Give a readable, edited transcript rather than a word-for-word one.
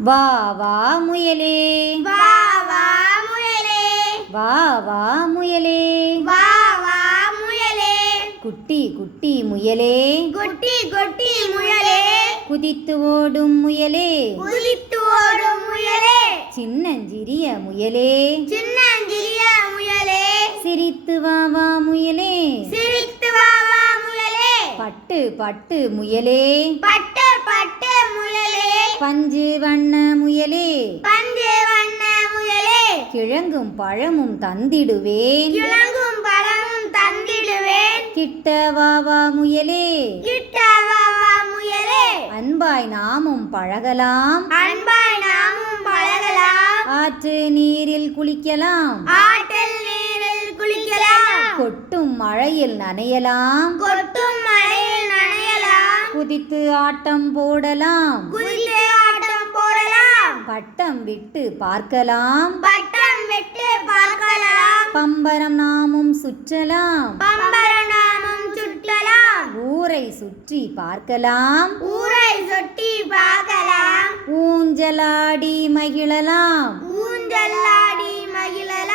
வா வா முயலே வா வா முயலே வா வா முயலே வா வா முயலே குட்டி குட்டி முயலே குட்டி குட்டி முயலே குதித்து ஓடும் முயலே குதித்து ஓடும் முயலே சின்னஞ்சிறிய முயலே சின்னஞ்சிறிய முயலே சிரித்து வா வா முயலே சிரித்து வா வா முயலே பட்டு பட்டு முயலே பட்டு பட்டு முயலே பஞ்சு வண்ண முயலே பஞ்சு வண்ண முயலே கிழங்கும் பழமும் தந்திடுவேன் கிழங்கும் பழமும் தந்திடுவேன் கிட்ட வா வா முயலே கிட்ட வா வா முயலே அன்பாய் நாமும் பழகலாம் அன்பாய் நாமும் பழகலாம் ஆற்று நீரில் குளிக்கலாம் ஆற்றில் நீரில் குளிக்கலாம் கொட்டும் மழையில் நனையலாம் கொட்டும் மழையில் நனையலாம் குதித்து ஆட்டம் போடலாம் குதித்து ஆட்டம் போடலாம் பட்டம் விட்டு பார்க்கலாம் பட்டம் விட்டு பார்க்கலாம் பம்பரம் நாமும் சுற்றலாம் பம்பரம் நாமும் சுற்றலாம் ஊரை சுற்றி பார்க்கலாம் ஊரை சுற்றி பார்க்கலாம் ஊஞ்சலாடி மகிழலாம் ஊஞ்சலாடி மகிழலாம்